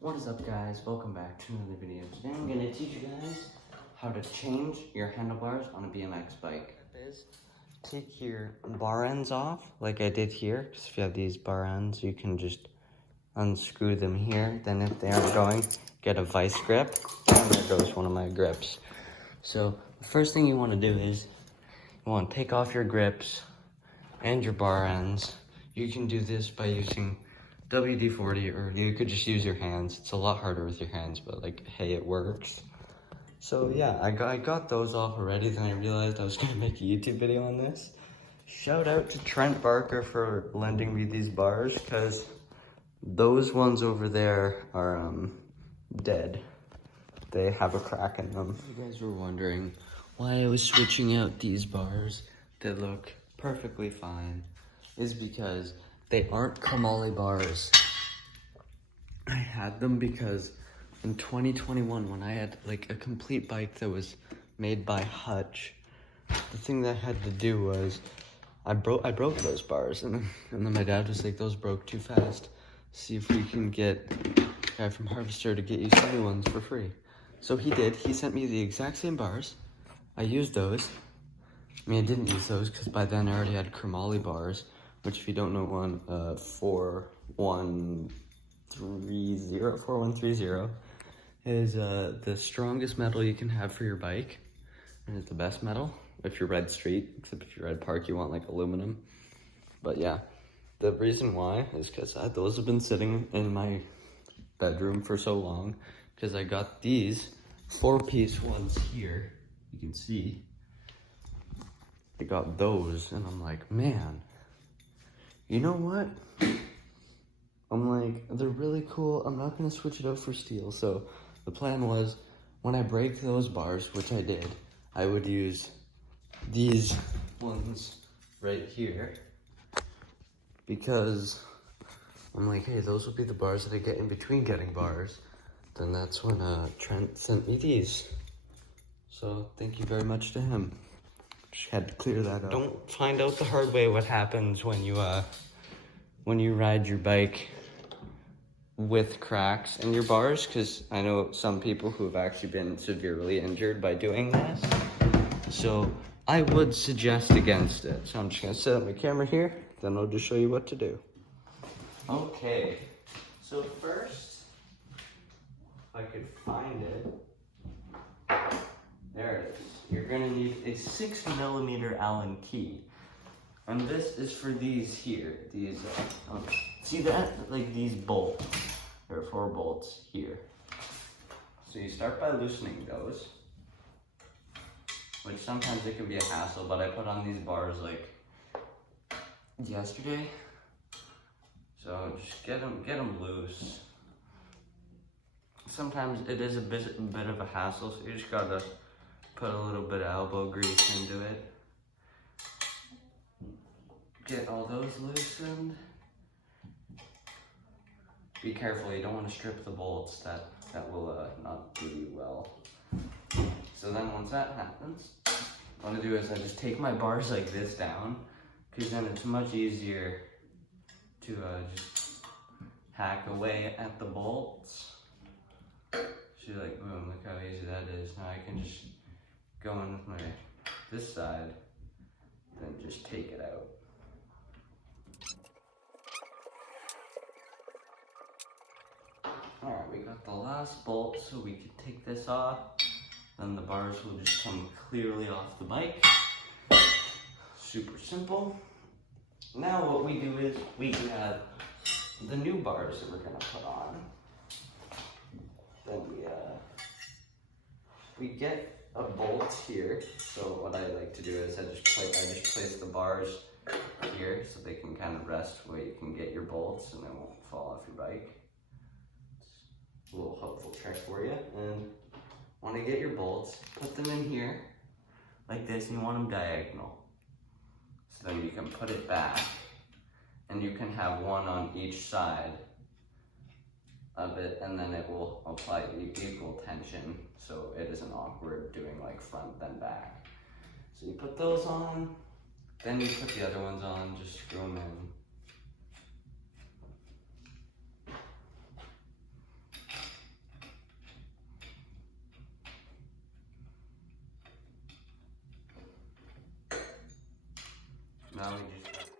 What is up, guys? Welcome back to another video. Today I'm going to teach you guys how to change your handlebars on a BMX bike. Take your bar ends off like I did here, because if you have these bar ends you can just unscrew them here. Then if they aren't going, get a vice grip, and there goes one of my grips. So the first thing you want to do is you want to take off your grips and your bar ends. You can do this by using WD-40, or you could just use your hands. It's a lot harder with your hands, but like, hey, it works. So yeah, I got those off already. Then I realized I was gonna make a YouTube video on this. Shout out to Trent Barker for lending me these bars, because those ones over there are dead. They have a crack in them. You guys were wondering why I was switching out these bars that look perfectly fine. Is because they aren't Kamali bars. I had them because in 2021, when I had like a complete bike that was made by Hutch, the thing that I had to do was I broke those bars, and then my dad was like, those broke too fast. See if we can get a guy from Harvester to get you some new ones for free. So he did. He sent me the exact same bars. I used those. I mean, I didn't use those because by then I already had Kamali bars, which, if you don't know, 4130 is the strongest metal you can have for your bike, and it's the best metal if you're red street, except if you're red park you want like aluminum. But yeah, the reason why is because those have been sitting in my bedroom for so long, because I got these 4-piece ones here. You can see I got those, and I'm like, man, you know what? I'm like, they're really cool. I'm not gonna switch it out for steel. So the plan was, when I break those bars, which I did, I would use these ones right here, because I'm like, hey, those will be the bars that I get in between getting bars. Then that's when Trent sent me these. So thank you very much to him. Just had to clear that up. Don't find out the hard way what happens when you ride your bike with cracks in your bars, because I know some people who have actually been severely injured by doing this. So I would suggest against it. So I'm just gonna set up my camera here, then I'll just show you what to do. Okay, so first, if I could find it, there it is. You're gonna need a 6mm Allen key. And this is for these here. These, see that? Like these bolts. There are 4 bolts here. So you start by loosening those, which sometimes it can be a hassle, but I put on these bars like yesterday. So just get them loose. Sometimes it is a bit of a hassle, so you just gotta put a little bit of elbow grease into it. Get all those loosened. Be careful, you don't want to strip the bolts. That will not do you well. So then once that happens, what I do is I just take my bars like this down, because then it's much easier to just hack away at the bolts. So you're like, boom, look how easy that is. Now I can just go in with this side, then just take it out. Alright, we got the last bolt, so we can take this off. Then the bars will just come clearly off the bike. Super simple. Now what we do is we grab the new bars that we're gonna put on. Then we get a bolt here. So what I like to do is I just place the bars here so they can kind of rest where you can get your bolts and they won't fall off your bike. A little helpful trick for you. And when you get your bolts, put them in here like this, and you want them diagonal. So then you can put it back, and you can have one on each side of it, and then it will apply equal tension, so it isn't awkward doing like front then back. So you put those on, then you put the other ones on, just screw them in. Now we just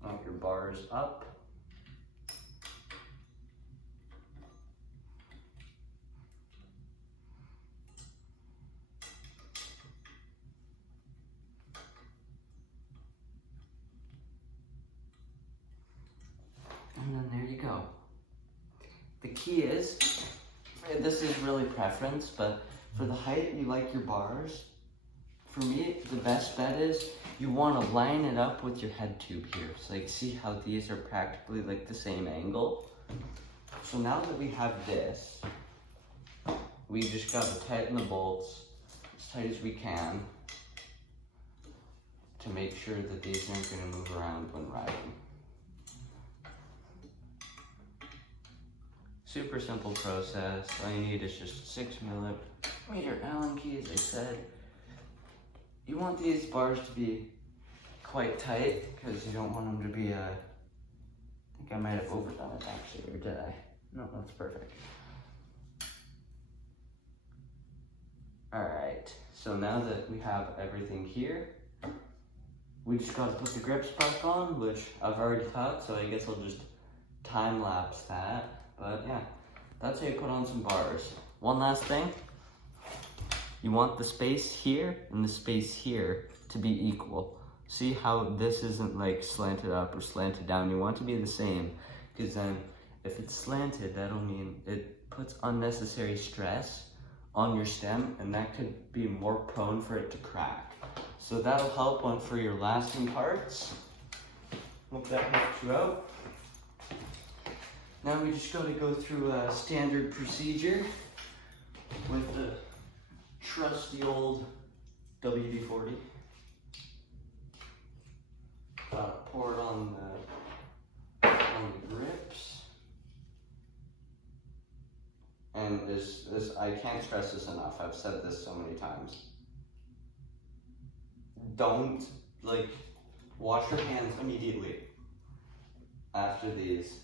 mount your bars up. And then there you go. The key is, this is really preference, but for the height you like your bars, for me, the best bet is you want to line it up with your head tube here. So like, see how these are practically like the same angle? So now that we have this, we just got to tighten the bolts as tight as we can to make sure that these aren't going to move around when riding. Super simple process. All you need is just 6mm Allen key, as I said. You want these bars to be quite tight because you don't want them to be, I think I might have overdone it actually, or did I? No, that's perfect. Alright, so now that we have everything here, we just gotta put the grips back on, which I've already taught, so I guess I'll just time lapse that. But yeah, that's how you put on some bars. One last thing, you want the space here and the space here to be equal. See how this isn't like slanted up or slanted down. You want to be the same, because then if it's slanted, that'll mean it puts unnecessary stress on your stem, and that could be more prone for it to crack. So that'll help on for your lasting parts. Hope that helps you out. Now we just got to go through a standard procedure with the trusty old WD-40. Pour it on the grips. And this I can't stress this enough. I've said this so many times. Don't wash your hands immediately after these.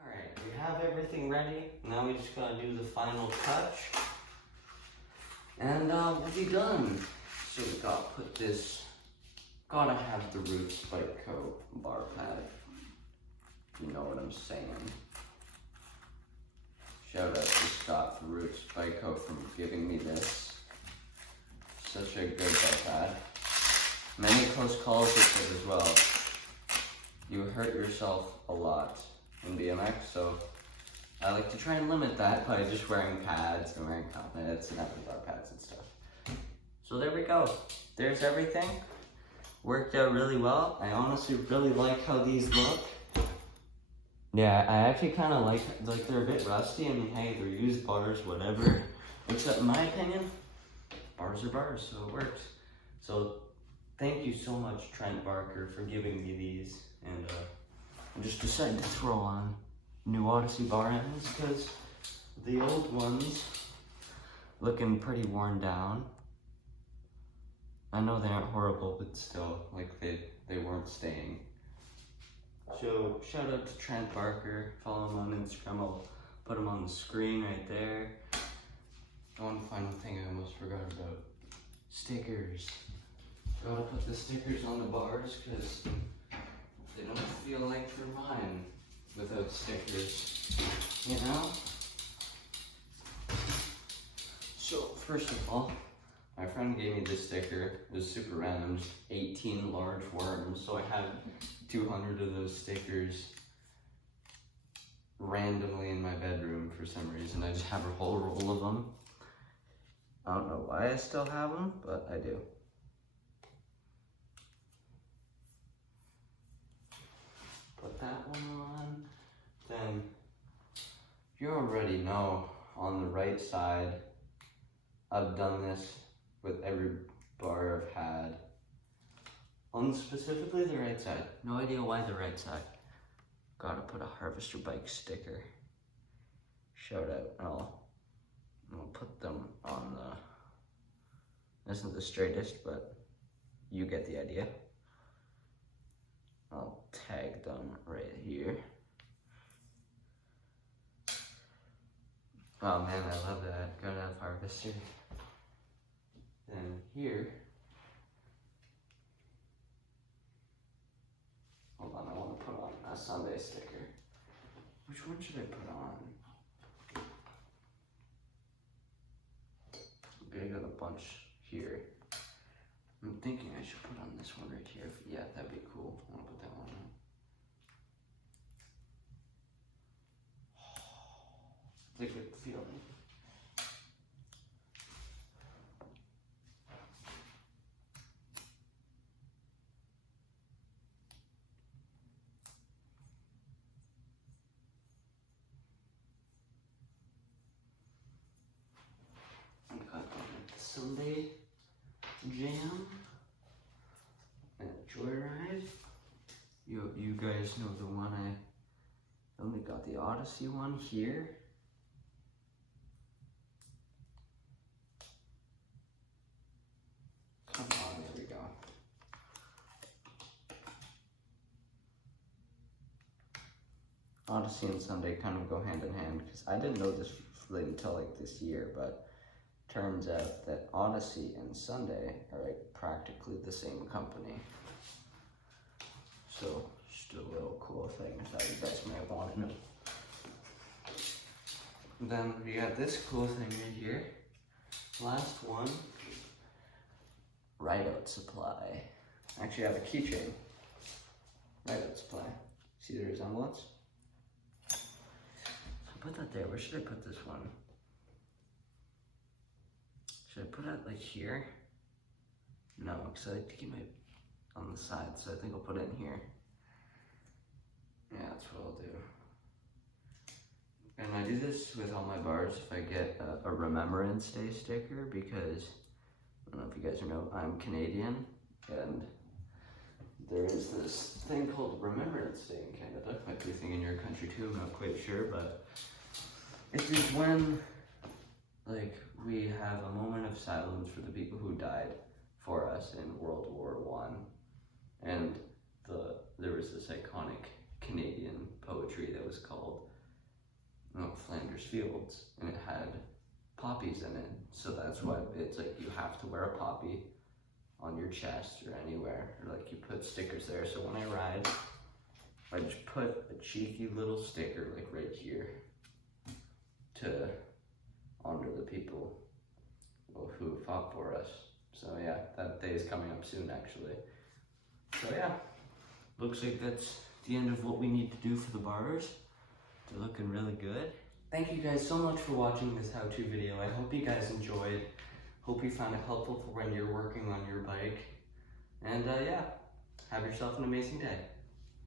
Alright, we have everything ready. Now we just gotta do the final touch. And we'll be done. So we gotta put this, gotta have the Roots Spike Coat bar pad. You know what I'm saying. Shout out to Scott for Roots Spike Coat for giving me this. Such a good bar pad. Many close calls with it as well. You hurt yourself a lot in BMX, so I like to try and limit that by just wearing pads and wearing helmets and having bar pads and stuff. So there we go. There's everything. Worked out really well. I honestly really like how these look. Yeah, I actually kind of like they're a bit rusty. I mean, hey, they're used bars, whatever. Except in my opinion, bars are bars, so it works. So thank you so much, Trent Barker, for giving me these. And I just decided to throw on new Odyssey bar ends because the old ones looking pretty worn down. I know they aren't horrible, but still, like they weren't staying. So shout out to Trent Barker. Follow him on Instagram. I'll put him on the screen right there. One final thing I almost forgot about. Stickers. Gotta put the stickers on the bars because they don't feel like they're mine without stickers, you know? So first of all, my friend gave me this sticker. It was super random, just 18 large worms. So I have 200 of those stickers randomly in my bedroom for some reason. I just have a whole roll of them. I don't know why I still have them, but I do. Put that one on. Then you already know on the right side, I've done this with every bar I've had. On specifically the right side. No idea why the right side. Gotta put a Harvester Bike sticker. Shout out. I'll put them on the, isn't the straightest, but you get the idea. I'll tag them right here. Oh man, I love that. Gotta have harvester. Then here, hold on, I want to put on a Sunday sticker. Which one should I put on? Okay, I got a bunch here. I'm thinking I should put on this one right here. Yeah, that'd be cool. I want to put that one on. It's a good feeling. I got Sunday Jam and Joyride. You guys know the one I only got the Odyssey one here. Come on, there we go. Odyssey and Sunday kind of go hand in hand because I didn't know this until like this year, but turns out that Odyssey and Sunday are like practically the same company. So just a little cool thing I thought you guys might want to know. Then we got this cool thing right here. Last one. Rideout supply. Actually, I have a keychain. Rideout supply. See the resemblance? So I'll put that there. Where should I put this one? Should I put it like here? No, because I like to keep my on the side, so I think I'll put it in here. Yeah, that's what I'll do. And I do this with all my bars if I get a Remembrance Day sticker because I don't know if you guys know, I'm Canadian, and there is this thing called Remembrance Day in Canada. Might be a thing in your country too, I'm not quite sure, but it is when, like, we have a moment of silence for the people who died for us in World War I. And there was this iconic Canadian poetry that was called Flanders Fields, and it had poppies in it. So that's why it's like you have to wear a poppy on your chest or anywhere, or like you put stickers there. So when I ride, I just put a cheeky little sticker like right here to honor the people who fought for us. So yeah, that day is coming up soon actually. So yeah, looks like that's the end of what we need to do for the bars. They're looking really good. Thank you guys so much for watching this how-to video. I hope you guys enjoyed. Hope you found it helpful for when you're working on your bike. And yeah, have yourself an amazing day.